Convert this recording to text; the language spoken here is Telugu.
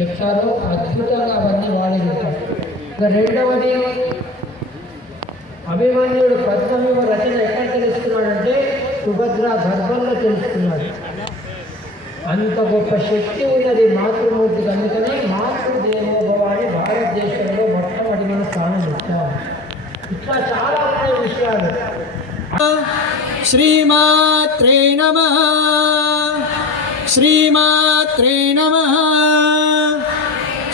చెప్తారో అద్భుతంగా అవన్నీ వాడి చెప్తారు. ఇక రెండవది అభిమన్యుడు పద్మవ్యూహ రచన ఎక్కడ తెలుసుకున్నాడంటే సుభద్ర గర్భంలో తెలుసుకున్నాడు. అంత గొప్ప శక్తి ఉన్నది మాతృమూర్తికి అందుకని మాతృదేవోభవాన్ని భారతదేశంలో మొట్టమొదటి మన స్థానం ఇచ్చాము ఇట్లా చాలా ఉన్నాయి విషయాలు. శ్రీమాత్రే నమ. శ్రీమాత్రే నమ.